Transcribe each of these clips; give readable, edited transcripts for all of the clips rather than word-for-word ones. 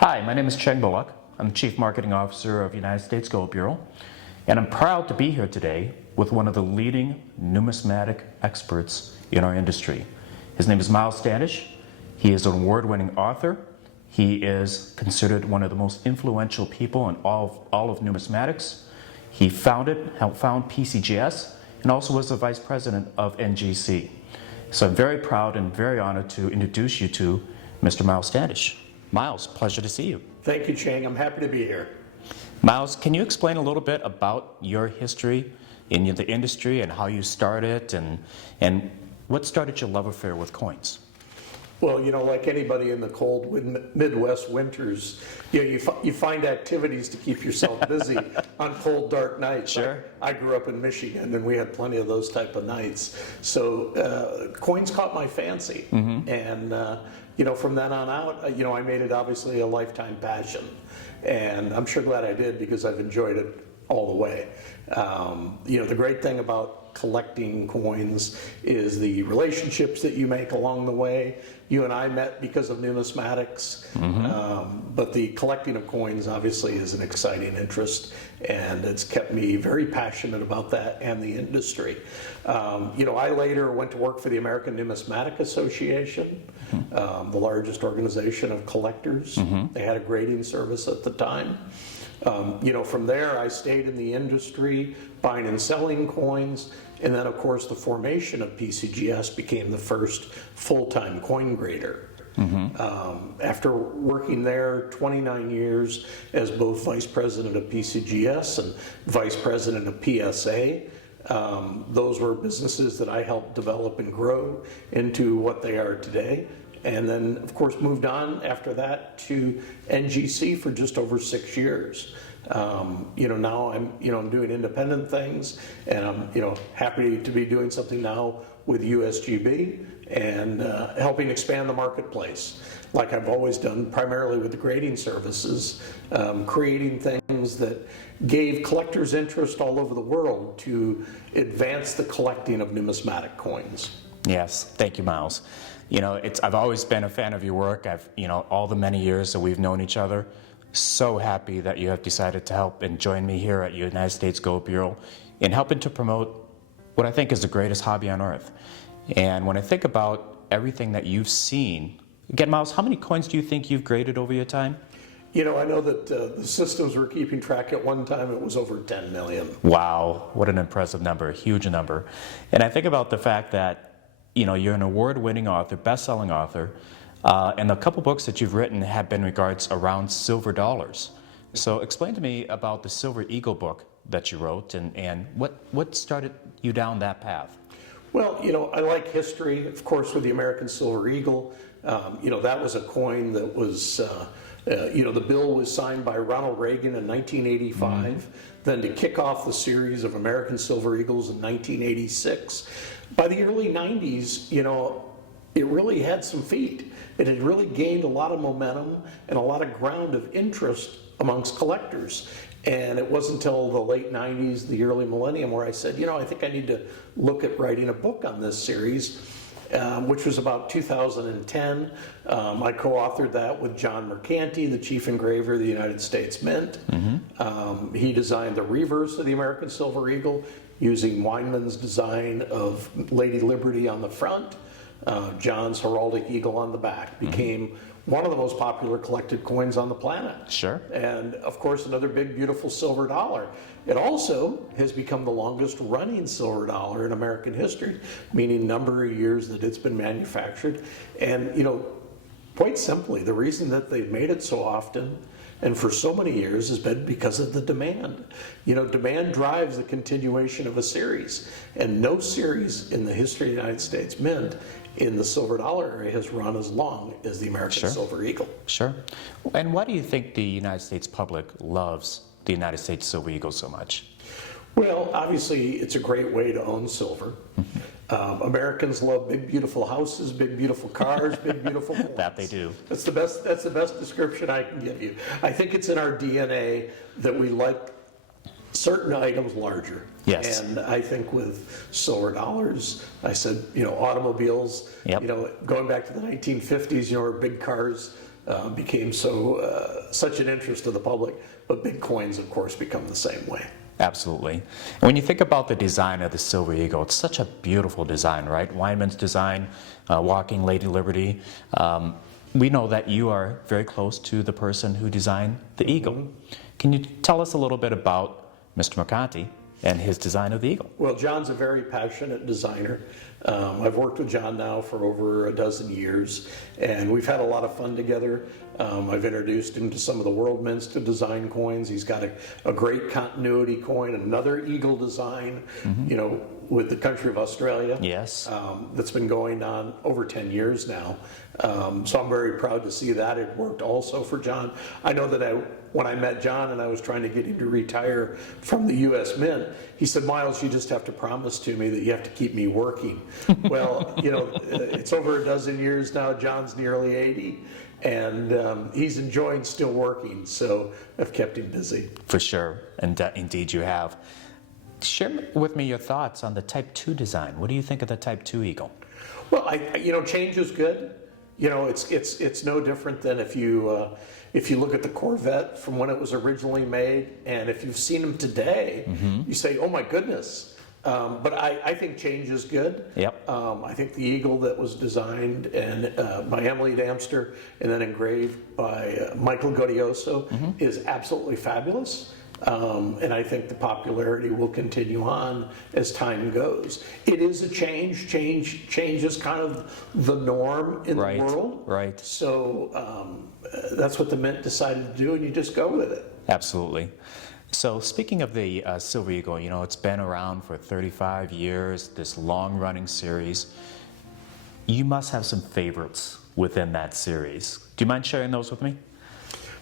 Hi, my name is Cheng Bullock. I'm the Chief Marketing Officer of United States Gold Bureau, and I'm proud to be here today with one of the leading numismatic experts in our industry. His name is Miles Standish. He is an award-winning author. He is considered one of the most influential people in all of numismatics. He helped found PCGS, and also was the Vice President of NGC. So I'm very proud and very honored to introduce you to Mr. Miles Standish. Miles, pleasure to see you. Thank you, Chang. I'm happy to be here. Miles, can you explain a little bit about your history in the industry and how you started and what started your love affair with coins? Well, like anybody in the cold Midwest winters, you find activities to keep yourself busy on cold, dark nights. Sure. I grew up in Michigan, and we had plenty of those type of nights. So coins caught my fancy, and from then on out, I made it obviously a lifetime passion, and I'm sure glad I did because I've enjoyed it all the way. The great thing about collecting coins is the relationships that you make along the way. You and I met because of numismatics, but the collecting of coins obviously is an exciting interest, and it's kept me very passionate about that and the industry. I later went to work for the American Numismatic Association, the largest organization of collectors. They had a grading service at the time. From there, I stayed in the industry, buying and selling coins, and then, of course, the formation of PCGS became the first full-time coin grader. After working there 29 years as both Vice President of PCGS and Vice President of PSA, those were businesses that I helped develop and grow into what they are today. And then, of course, moved on after that to NGC for just over 6 years. Now I'm doing independent things, and I'm happy to be doing something now with USGB and helping expand the marketplace, like I've always done, primarily with the grading services, creating things that gave collectors interest all over the world to advance the collecting of numismatic coins. Yes, thank you, Miles. I've always been a fan of your work. All the many years that we've known each other. So happy that you have decided to help and join me here at United States Gold Bureau in helping to promote what I think is the greatest hobby on earth. And when I think about everything that you've seen, again, Miles, how many coins do you think you've graded over your time? I know that the systems were keeping track at one time. It was over 10 million. Wow, what an impressive number, a huge number. And I think about the fact that you're an award-winning author, best-selling author, and a couple books that you've written have been regards around silver dollars. So explain to me about the Silver Eagle book that you wrote and what started you down that path? Well, I like history, of course, with the American Silver Eagle. That was a coin that was, the bill was signed by Ronald Reagan in 1985. Then to kick off the series of American Silver Eagles in 1986. By the early 90s, it really had some feet. It had really gained a lot of momentum and a lot of ground of interest amongst collectors. And it wasn't until the late 90s, the early millennium, where I said, I think I need to look at writing a book on this series, which was about 2010. I co-authored that with John Mercanti, the chief engraver of the United States Mint. He designed the reverse of the American Silver Eagle using Weinman's design of Lady Liberty on the front. John's heraldic eagle on the back became one of the most popular collected coins on the planet. Sure. And of course, another big, beautiful silver dollar. It also has become the longest running silver dollar in American history, meaning number of years that it's been manufactured. And, quite simply, the reason that they've made it so often and for so many years has been because of the demand. Demand drives the continuation of a series, and no series in the history of the United States Mint in the silver dollar area has run as long as the American Silver Eagle. Sure. And why do you think the United States public loves the United States Silver Eagle so much? Well, obviously, it's a great way to own silver. Americans love big, beautiful houses, big, beautiful cars, big, beautiful homes. That they do. That's the best description I can give you. I think it's in our DNA that we like certain items larger. Yes. And I think with silver dollars, I said, automobiles, Yep. Going back to the 1950s, big cars became such an interest to the public. But big coins, of course, become the same way. Absolutely. And when you think about the design of the Silver Eagle, it's such a beautiful design, right? Weinman's design, walking Lady Liberty. We know that you are very close to the person who designed the Eagle. Can you tell us a little bit about Mr. Mercanti and his design of the Eagle? Well, John's a very passionate designer. I've worked with John now for over a dozen years, and we've had a lot of fun together. I've introduced him to some of the world mints to design coins. He's got a great continuity coin, another Eagle design, with the country of Australia. Yes. That's been going on over 10 years now. So I'm very proud to see that. It worked also for John. I know that when I met John and I was trying to get him to retire from the U.S. Mint, he said, "Miles, you just have to promise to me that you have to keep me working." Well, it's over a dozen years now. John's nearly 80, and he's enjoying still working, so I've kept him busy. For sure, and indeed you have. Share with me your thoughts on the Type 2 design. What do you think of the Type 2 Eagle? Well, change is good. It's no different than if you look at the Corvette from when it was originally made, and if you've seen them today, you say, "Oh my goodness." But I think change is good. Yep. I think the Eagle that was designed and by Emily Damster and then engraved by Michael Godioso is absolutely fabulous. And I think the popularity will continue on as time goes. It is a change. Change is kind of the norm in the world. Right. So that's what the Mint decided to do, and you just go with it. Absolutely. So speaking of the Silver Eagle, it's been around for 35 years, this long-running series. You must have some favorites within that series. Do you mind sharing those with me?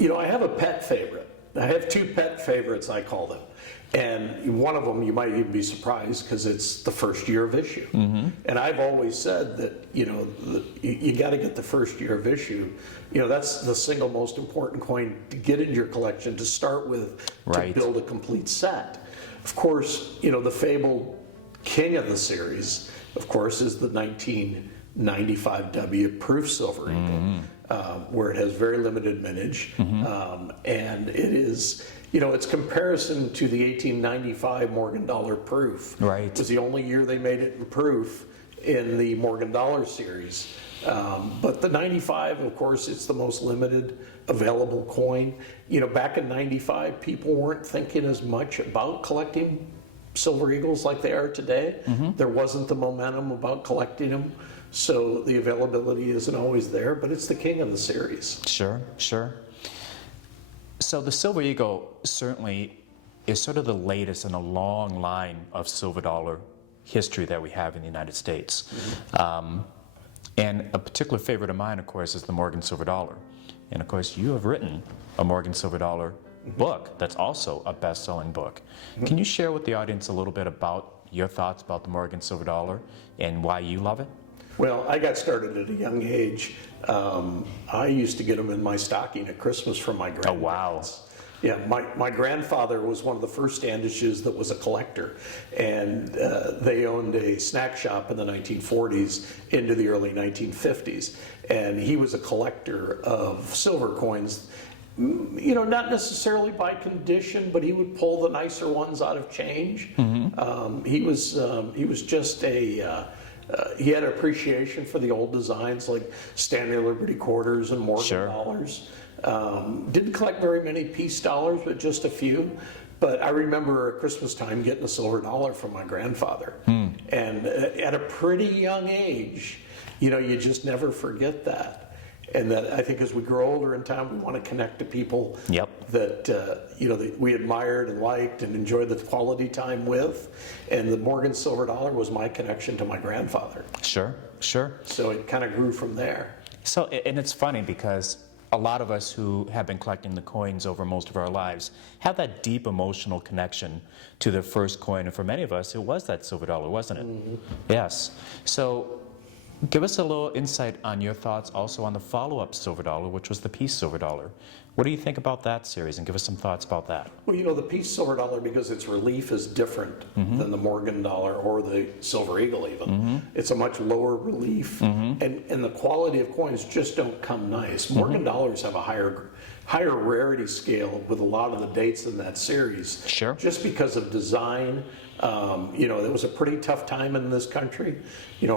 I have a pet favorite. I have two pet favorites, I call them. And one of them, you might even be surprised because it's the first year of issue. And I've always said that, you got to get the first year of issue. That's the single most important coin to get into your collection to start with, to build a complete set. Of course, the fabled king of the series, of course, is the 1995 W Proof Silver Eagle. Where it has very limited mintage, and it is, its comparison to the 1895 Morgan Dollar Proof. Right. It was the only year they made it in proof in the Morgan Dollar series. But the 95, of course, it's the most limited available coin. Back in 95, people weren't thinking as much about collecting Silver Eagles like they are today. There wasn't the momentum about collecting them. So the availability isn't always there, but it's the king of the series. Sure. So the Silver Eagle certainly is sort of the latest in a long line of silver dollar history that we have in the United States. And a particular favorite of mine, of course, is the Morgan Silver Dollar. And of course, you have written a Morgan Silver Dollar book that's also a best-selling book. Can you share with the audience a little bit about your thoughts about the Morgan Silver Dollar and why you love it? Well, I got started at a young age. I used to get them in my stocking at Christmas from my grandparents. Oh, wow. Yeah, my grandfather was one of the first Standishes that was a collector, and they owned a snack shop in the 1940s into the early 1950s, and he was a collector of silver coins. Not necessarily by condition, but he would pull the nicer ones out of change. He was just he had appreciation for the old designs like Stanley Liberty quarters and Morgan dollars. Didn't collect very many piece dollars, but just a few. But I remember at Christmas time getting a silver dollar from my grandfather. And at a pretty young age, you just never forget that. And that I think as we grow older in time, we want to connect to people that that we admired and liked and enjoyed the quality time with. And the Morgan Silver Dollar was my connection to my grandfather. Sure. So it kind of grew from there. So, and it's funny because a lot of us who have been collecting the coins over most of our lives have that deep emotional connection to the first coin. And for many of us, it was that silver dollar, wasn't it? Yes. So give us a little insight on your thoughts also on the follow-up silver dollar, which was the piece silver dollar. What do you think about that series? And give us some thoughts about that. Well, the Peace Silver Dollar, because its relief is different than the Morgan Dollar or the Silver Eagle even. It's a much lower relief, and the quality of coins just don't come nice. Morgan Dollars have a higher rarity scale with a lot of the dates in that series. Sure. Just because of design. It was a pretty tough time in this country,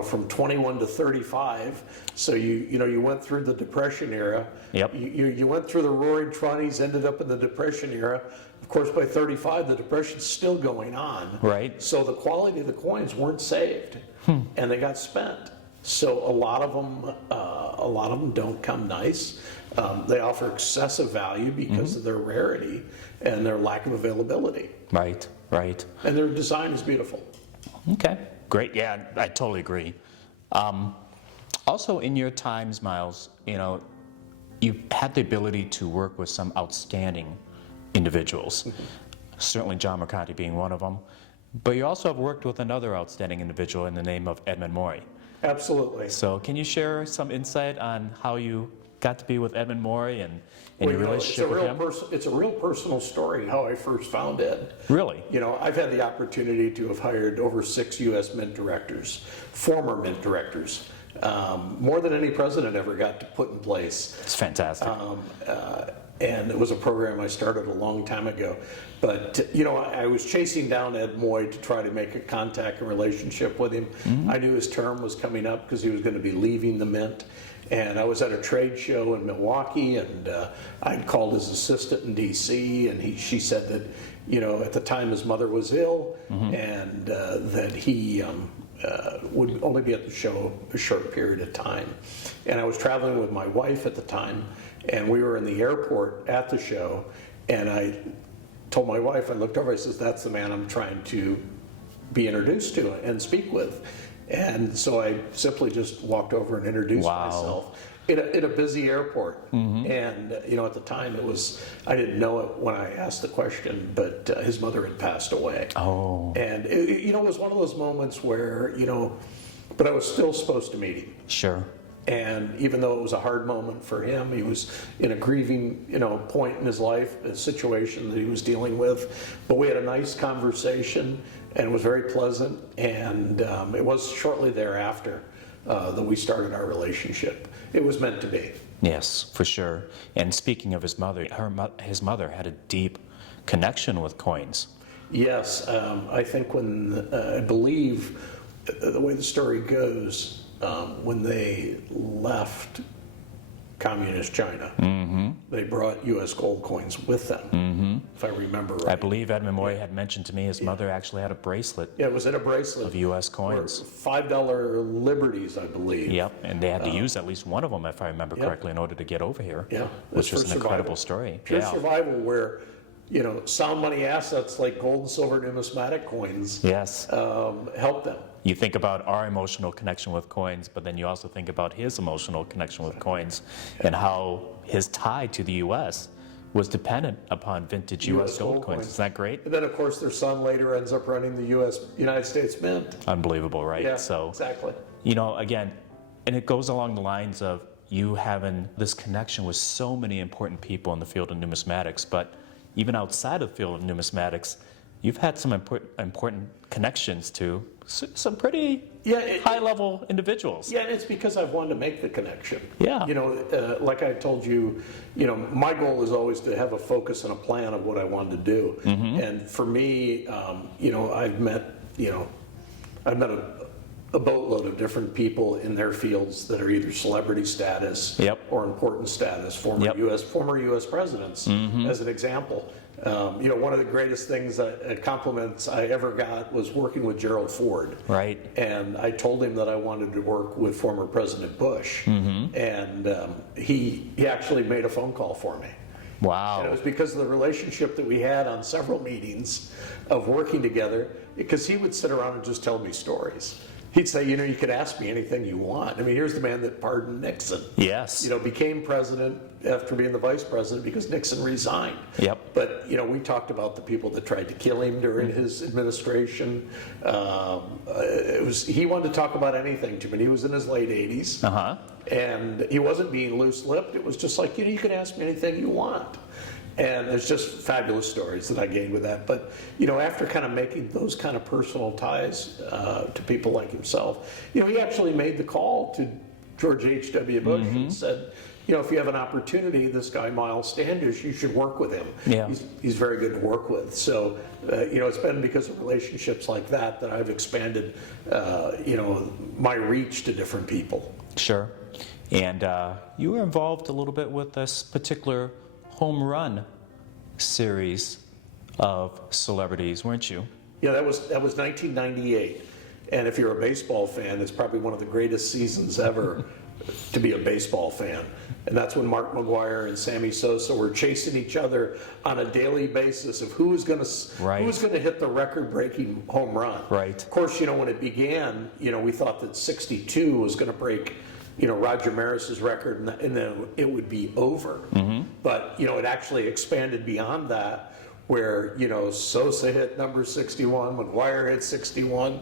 from 21 to 35. So you went through the Depression era. Yep. You went through the Roaring '20s, ended up in the Depression era. Of course, by 35, the Depression's still going on. Right. So the quality of the coins weren't saved, and they got spent. So a lot of them don't come nice. They offer excessive value because of their rarity and their lack of availability. Right. Right. And their design is beautiful. Okay, great. Yeah, I totally agree. Also, in your times, Miles, you've had the ability to work with some outstanding individuals. Certainly John Mercanti being one of them. But you also have worked with another outstanding individual in the name of Edmund Morey. Absolutely. So can you share some insight on how you got to be with Edmund Morey and your relationship with him? It's a real personal story how I first found Ed. Really? I've had the opportunity to have hired over 6 U.S. mint directors, former mint directors, more than any president ever got to put in place. It's fantastic. And it was a program I started a long time ago. But, I was chasing down Ed Moy to try to make a contact and relationship with him. I knew his term was coming up because he was going to be leaving the mint. And I was at a trade show in Milwaukee, and I'd called his assistant in D.C., and she said that, at the time his mother was ill, and that he would only be at the show a short period of time. And I was traveling with my wife at the time, and we were in the airport at the show, and I told my wife, I looked over, I says, that's the man I'm trying to be introduced to and speak with. And so I simply just walked over and introduced myself in a busy airport. And, at the time I didn't know it when I asked the question, but his mother had passed away. Oh. And, it was one of those moments where, but I was still supposed to meet him. Sure. And even though it was a hard moment for him, he was in a grieving, point in his life, a situation that he was dealing with. But we had a nice conversation, and it was very pleasant. And it was shortly thereafter that we started our relationship. It was meant to be. Yes, for sure. And speaking of his mother, his mother had a deep connection with coins. Yes, I think I believe the way the story goes, when they left communist China, they brought U.S. gold coins with them, if I remember right. I believe Edmund Morey had mentioned to me his mother actually had a bracelet. Yeah, it was in a bracelet of U.S. coins. $5 liberties, I believe. Yep, and they had to use at least one of them, if I remember correctly, in order to get over here. Yeah, which was an incredible story. Pure survival, where sound money assets like gold and silver numismatic coins help them. You think about our emotional connection with coins, but then you also think about his emotional connection with coins and how his tie to the U.S. was dependent upon vintage U.S. gold coins. Isn't that great? And then, of course, their son later ends up running the United States Mint. Unbelievable, right? Yeah, so, exactly. Again, and it goes along the lines of you having this connection with so many important people in the field of numismatics, but even outside of the field of numismatics, you've had some important connections to some pretty high-level individuals. Yeah, and it's because I've wanted to make the connection. Yeah. Like I told you, my goal is always to have a focus and a plan of what I wanted to do. And for me, I've met a boatload of different people in their fields that are either celebrity status or important status, former U.S. presidents, as an example. One of the greatest things, compliments I ever got was working with Gerald Ford. Right. And I told him that I wanted to work with former President Bush. And he actually made a phone call for me. Wow. And it was because of the relationship that we had on several meetings of working together, because he would sit around and just tell me stories. He'd say, you could ask me anything you want. I mean, here's the man that pardoned Nixon. Yes. Became president after being the vice president because Nixon resigned. Yep. But, we talked about the people that tried to kill him during his administration. He wanted to talk about anything to me. He was in his late 80s. Uh-huh. And he wasn't being loose-lipped. It was just like, you can ask me anything you want. And there's just fabulous stories that I gained with that. But, after kind of making those kind of personal ties to people like himself, he actually made the call to George H.W. Bush and said, if you have an opportunity, this guy, Miles Standish, you should work with him. Yeah. He's very good to work with. So, it's been because of relationships like that I've expanded, my reach to different people. Sure. And you were involved a little bit with this particular home run series of celebrities, weren't you? Yeah, that was 1998. And if you're a baseball fan, it's probably one of the greatest seasons ever to be a baseball fan. And that's when Mark McGwire and Sammy Sosa were chasing each other on a daily basis of who was going to hit the record-breaking home run. Right. Of course, when it began, we thought that 62 was going to break Roger Maris's record, and then it would be over. Mm-hmm. But, it actually expanded beyond that, where, Sosa hit number 61, McGwire hit 61,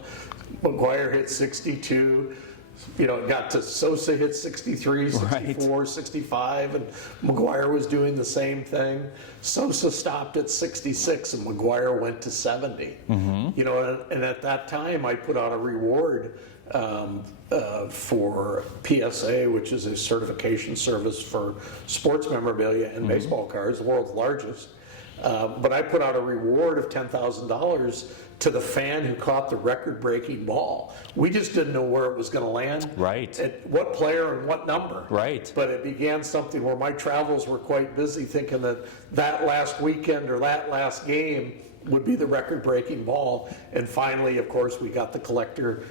McGwire hit 62, it got to Sosa hit 63, 64, right. 65, and McGwire was doing the same thing. Sosa stopped at 66, and McGwire went to 70. Mm-hmm. And at that time, I put out a reward for PSA, which is a certification service for sports memorabilia and baseball cards, the world's largest. But I put out a reward of $10,000 to the fan who caught the record-breaking ball. We just didn't know where it was going to land, right? At what player and what number, right? But it began something where my travels were quite busy, thinking that last weekend or that last game would be the record-breaking ball. And finally, of course, we got the catcher,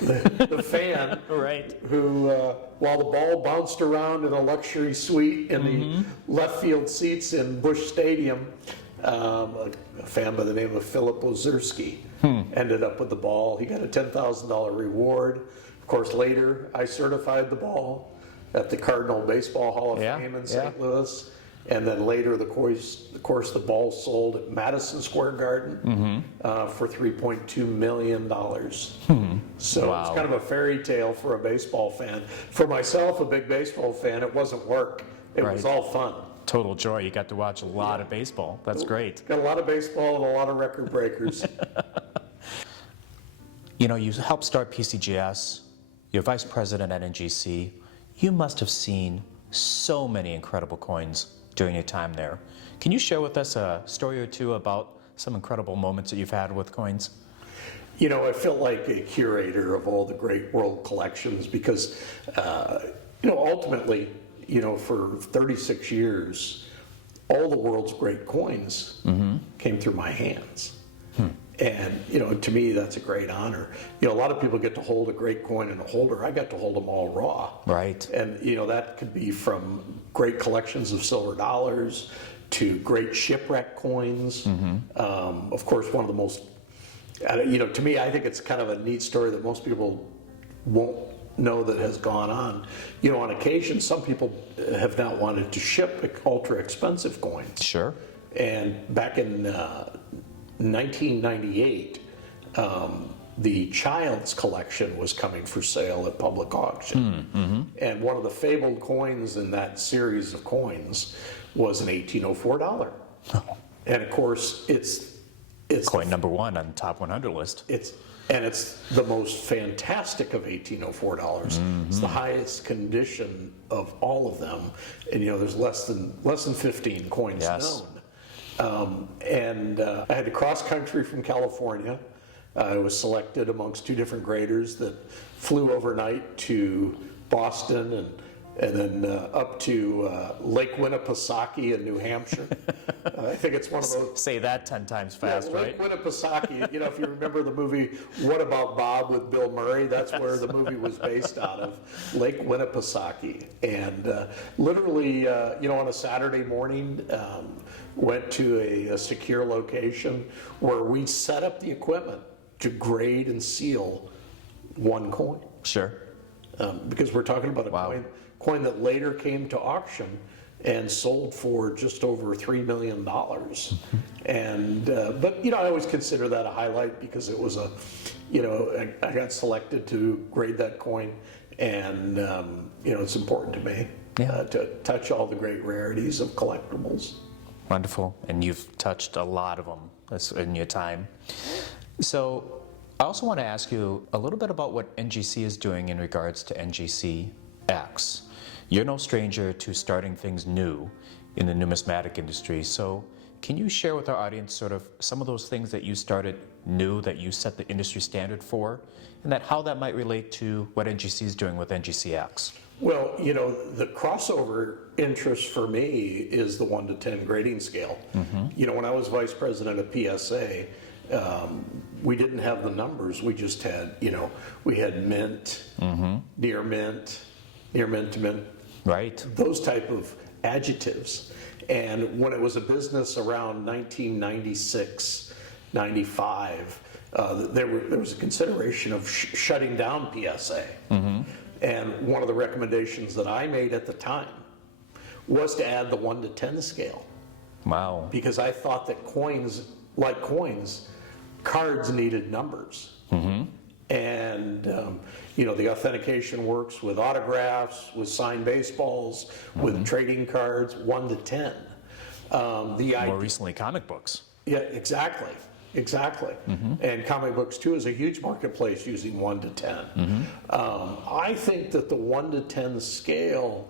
the fan, right? Who, while the ball bounced around in a luxury suite in the left field seats in Busch Stadium, a fan by the name of Philip Ozerski ended up with the ball. He got a $10,000 reward. Of course, later I certified the ball at the Cardinal Baseball Hall of Fame in St. Louis. And then later, the ball sold at Madison Square Garden for $3.2 million. So It's kind of a fairy tale for a baseball fan. For myself, a big baseball fan, it wasn't work. It was all fun. Total joy. You got to watch a lot of baseball. That's great. Got a lot of baseball and a lot of record breakers. You helped start PCGS. You're vice president at NGC. You must have seen so many incredible coins during your time there. Can you share with us a story or two about some incredible moments that you've had with coins? I felt like a curator of all the great world collections because, ultimately, for 36 years, all the world's great coins came through my hands. And, to me, that's a great honor. A lot of people get to hold a great coin in a holder. I got to hold them all raw. Right. And, that could be from great collections of silver dollars to great shipwreck coins. Of course, one of the most, to me, I think it's kind of a neat story that most people won't know that has gone on. On occasion, some people have not wanted to ship ultra expensive coins. Sure. And back in 1998, the Child's collection was coming for sale at public auction. And one of the fabled coins in that series of coins was an $1804. And of course, it's coin number one on the top 100 list. It's the most fantastic of $1804. It's the highest condition of all of them. And there's less than 15 coins known. I had to cross country from California. I was selected amongst two different graders that flew overnight to Boston and then up to Lake Winnipesaukee in New Hampshire. I think it's one of those. Say that 10 times fast, right? Lake Winnipesaukee. If you remember the movie What About Bob with Bill Murray, that's where the movie was based out of, Lake Winnipesaukee. And literally, on a Saturday morning, went to a secure location where we set up the equipment. to grade and seal one coin. Sure. Because we're talking about a Wow. coin that later came to auction and sold for just over $3 million. And, but, I always consider that a highlight because it was I got selected to grade that coin, and, it's important to me to touch all the great rarities of collectibles. Wonderful. And you've touched a lot of them in your time. So I also want to ask you a little bit about what NGC is doing in regards to NGC X. You're no stranger to starting things new in the numismatic industry, so can you share with our audience sort of some of those things that you started new, that you set the industry standard for, and how that might relate to what NGC is doing with NGC X? Well, the crossover interest for me is the 1 to 10 grading scale. When I was vice president of PSA, we didn't have the numbers. We just had, we had mint, near mint to mint, right? Those type of adjectives. And when it was a business around 1996, 95, there was a consideration of shutting down PSA. And one of the recommendations that I made at the time was to add the 1 to 10 scale. Wow. Because I thought that coins, cards needed numbers. And, the authentication works with autographs, with signed baseballs, with trading cards, 1 to 10. More recently, comic books. Yeah, exactly. And comic books, too, is a huge marketplace using 1 to 10. I think that the 1 to 10 scale,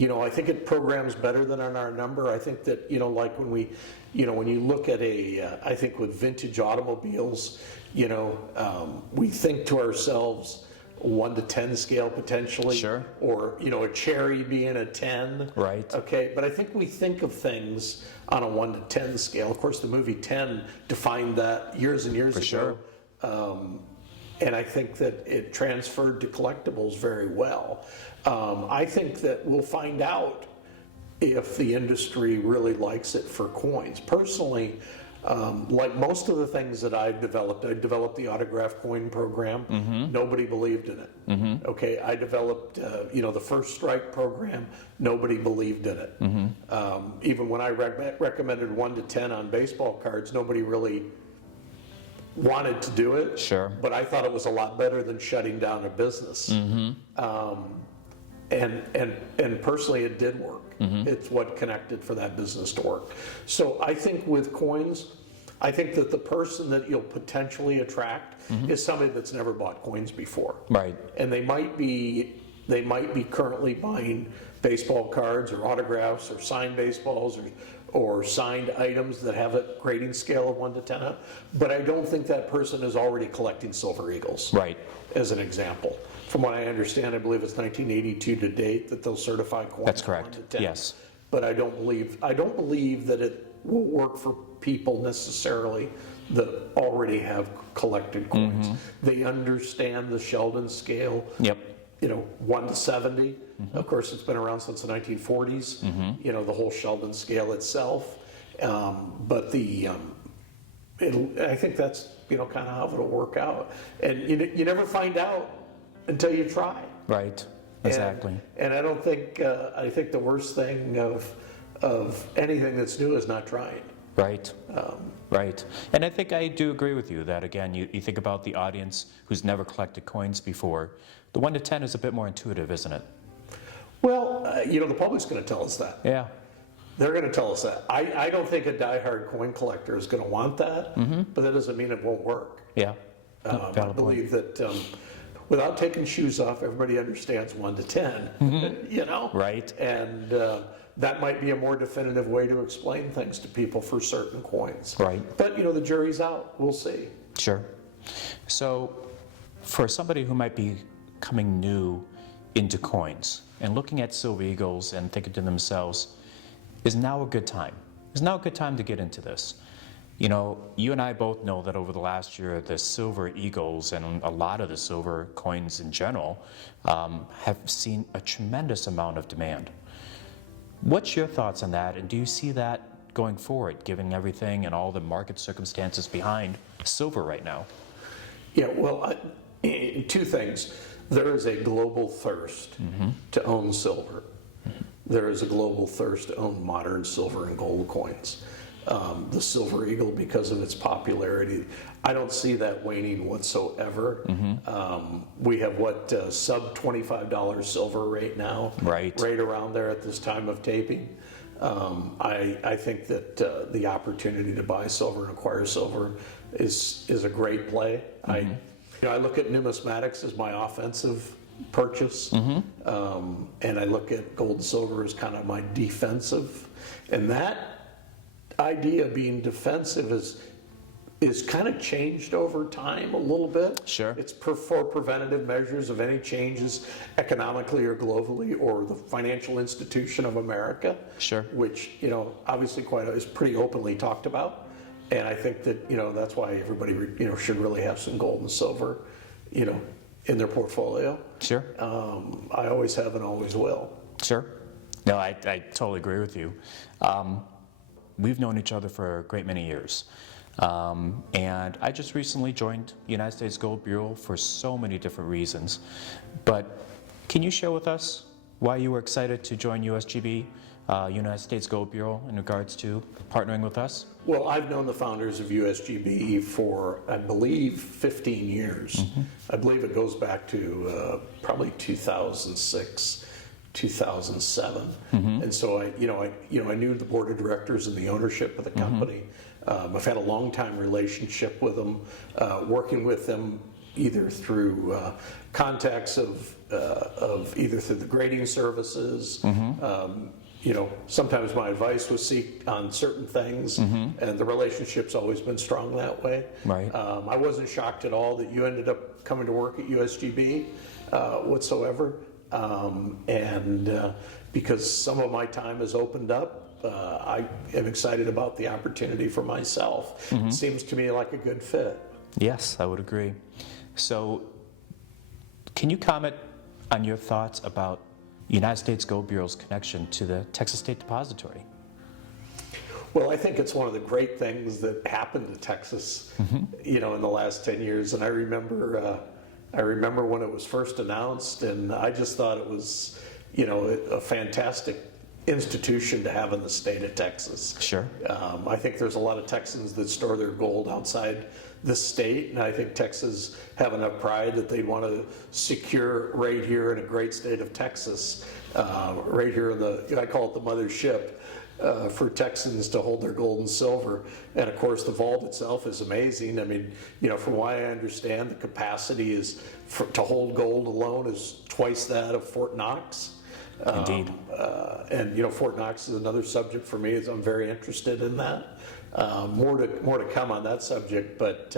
I think it programs better than on our number. I think that, like when we, when you look at I think with vintage automobiles, we think to ourselves 1 to 10 scale potentially. Sure. Or, a cherry being a 10. Right. Okay, but I think we think of things on a 1 to 10 scale. Of course, the movie 10 defined that years and years ago. Sure. And I think that it transferred to collectibles very well. I think that we'll find out if the industry really likes it for coins. Personally, like most of the things that I developed the autograph coin program. Nobody believed in it. Okay, I developed, the first strike program. Nobody believed in it. Even when I recommended 1 to 10 on baseball cards, nobody really wanted to do it. Sure. But I thought it was a lot better than shutting down a business. And personally, it did work. It's what connected for that business to work. So I think with coins, I think that the person that you'll potentially attract is somebody that's never bought coins before. Right. And they might be currently buying baseball cards or autographs or signed baseballs or signed items that have a grading scale of 1 to 10. But I don't think that person is already collecting Silver Eagles. Right. As an example. From what I understand, I believe it's 1982 to date that they'll certify coins. That's correct. 1 to 10. Yes. But I don't believe that it will work for people necessarily that already have collected coins. They understand the Sheldon scale. Yep. 1 to 70. Of course, it's been around since the 1940s. The whole Sheldon scale itself. But I think that's kind of how it'll work out. And you never find out until you try. Right. Exactly. And I don't think I think the worst thing of anything that's new is not trying. Right. Right. And I think I do agree with you that, again, you think about the audience who's never collected coins before. The 1 to 10 is a bit more intuitive, isn't it? Well, the public's going to tell us that. Yeah. They're going to tell us that. I don't think a diehard coin collector is going to want that, but that doesn't mean it won't work. Yeah. I believe that without taking shoes off, everybody understands 1 to 10, Right. And that might be a more definitive way to explain things to people for certain coins. Right. But, the jury's out. We'll see. Sure. So for somebody who might be coming new into coins and looking at Silver Eagles and thinking to themselves, is now a good time? Is now a good time to get into this? You and I both know that over the last year, the Silver Eagles and a lot of the silver coins in general have seen a tremendous amount of demand. What's your thoughts on that, and do you see that going forward, given everything and all the market circumstances behind silver right now? Yeah, well, two things. There is a global thirst to own silver. There is a global thirst to own modern silver and gold coins. The Silver Eagle, because of its popularity, I don't see that waning whatsoever. We have sub $25 silver right now, Right. right around there at this time of taping. I think that the opportunity to buy silver and acquire silver is a great play. I look at numismatics as my offensive purchase, and I look at gold and silver as kind of my defensive. And that idea of being defensive is kind of changed over time a little bit. Sure. It's for preventative measures of any changes economically or globally, or the financial institution of America. Sure. Which, obviously is pretty openly talked about. And I think that, that's why everybody, should really have some gold and silver, in their portfolio. Sure. I always have and always will. Sure. No, I totally agree with you. We've known each other for a great many years. And I just recently joined the United States Gold Bureau for so many different reasons. But can you share with us why you were excited to join USGB, United States Gold Bureau, in regards to partnering with us? Well, I've known the founders of USGB for, I believe, 15 years. I believe it goes back to probably 2006, 2007. And so I knew the board of directors and the ownership of the company. I've had a long time relationship with them, working with them either through contacts of either through the grading services. Sometimes my advice was sought on certain things, and the relationship's always been strong that way. Right. I wasn't shocked at all that you ended up coming to work at USGB whatsoever, and because some of my time has opened up, I am excited about the opportunity for myself. It seems to me like a good fit. Yes, I would agree. So, can you comment on your thoughts about United States Gold Bureau's connection to the Texas State Depository? Well, I think it's one of the great things that happened to Texas, in the last 10 years. And I remember when it was first announced, and I just thought it was, a fantastic institution to have in the state of Texas. Sure. I think there's a lot of Texans that store their gold outside the state, and I think Texans have enough pride that they want to secure right here in a great state of Texas, right here in I call it the mothership, for Texans to hold their gold and silver. And of course, the vault itself is amazing. I mean, from what I understand, the capacity is to hold gold alone is twice that of Fort Knox. Indeed. And Fort Knox is another subject for me, as I'm very interested in that. More to come on that subject, but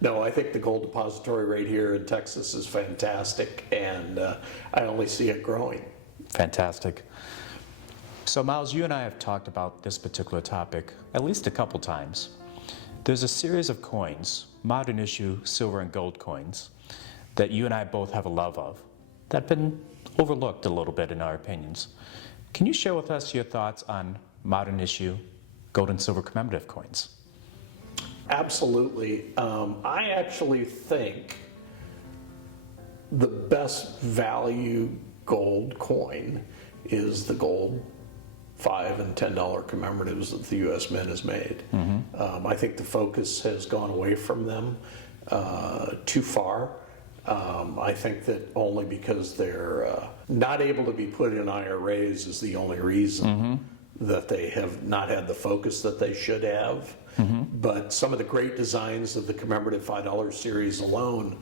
no, I think the gold depository right here in Texas is fantastic, and I only see it growing. Fantastic. So Miles, you and I have talked about this particular topic at least a couple times. There's a series of coins, modern issue silver and gold coins, that you and I both have a love of, that have been overlooked a little bit in our opinions. Can you share with us your thoughts on modern issue gold and silver commemorative coins? Absolutely. I actually think the best value gold coin is the gold $5 and $10 commemoratives that the U.S. Mint has made. I think the focus has gone away from them too far. I think that only because they're not able to be put in IRAs is the only reason that they have not had the focus that they should have. But some of the great designs of the commemorative $5 series alone,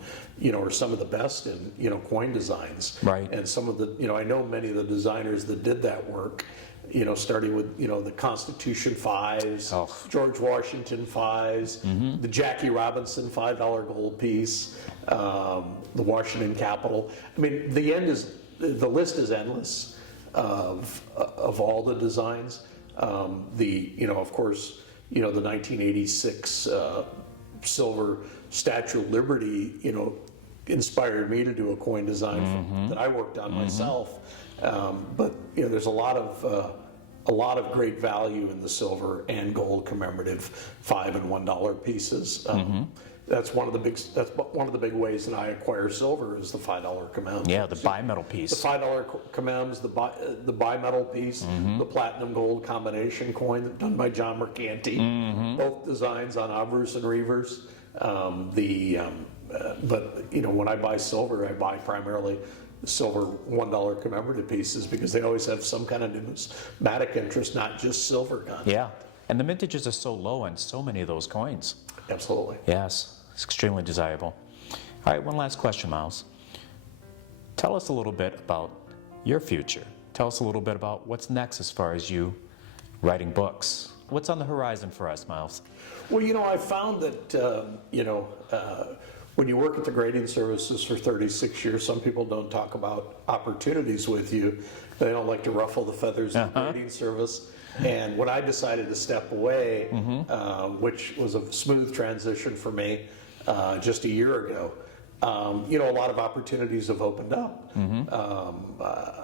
are some of the best in, coin designs. Right. And some of the, I know many of the designers that did that work, starting with, the Constitution fives, George Washington fives, the Jackie Robinson $5 gold piece, the Washington Capitol. I mean, the list is endless of all the designs. Of course, the 1986 silver Statue of Liberty, inspired me to do a coin design that I worked on myself. But there's a lot of great value in the silver and gold commemorative $5 and $1 pieces. that's one of the big ways that I acquire silver is the $5 commems. Yeah, the bimetal piece. The $5 commems, the bimetal piece, the platinum gold combination coin done by John Mercanti. Both designs on obverse and reverse. But you know, when I buy silver, I buy primarily silver $1 commemorative pieces because they always have some kind of numismatic interest, not just silver content. Yeah, and the mintages are so low on so many of those coins. Absolutely. Yes, it's extremely desirable. All right, one last question, Miles. Tell us a little bit about your future. Tell us a little bit about what's next as far as you writing books. What's on the horizon for us, Miles? Well, you know, I found that, when you work at the grading services for 36 years, some people don't talk about opportunities with you. They don't like to ruffle the feathers of the grading service. And when I decided to step away, which was a smooth transition for me just a year ago, a lot of opportunities have opened up.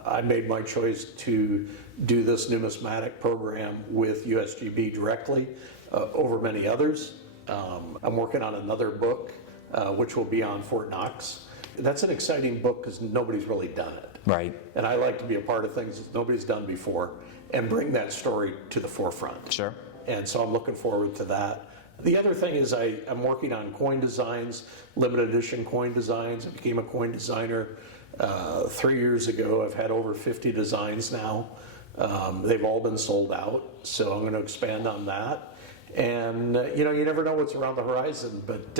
I made my choice to do this numismatic program with USGB directly over many others. I'm working on another book, which will be on Fort Knox. That's an exciting book because nobody's really done it. Right. And I like to be a part of things that nobody's done before and bring that story to the forefront. Sure. And so I'm looking forward to that. The other thing is I'm working on coin designs, limited edition coin designs. I became a coin designer 3 years ago. I've had over 50 designs now. They've all been sold out, so I'm going to expand on that. And, you never know what's around the horizon, but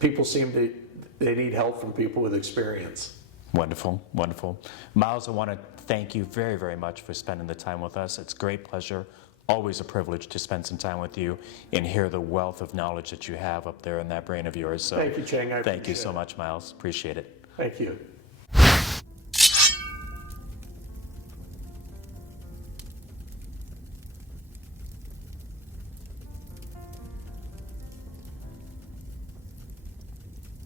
people they need help from people with experience. Wonderful, wonderful. Miles, I want to thank you very, very much for spending the time with us. It's a great pleasure, always a privilege to spend some time with you and hear the wealth of knowledge that you have up there in that brain of yours. So Thank you, Chang. Thank you so much, Miles. Appreciate it. Thank you.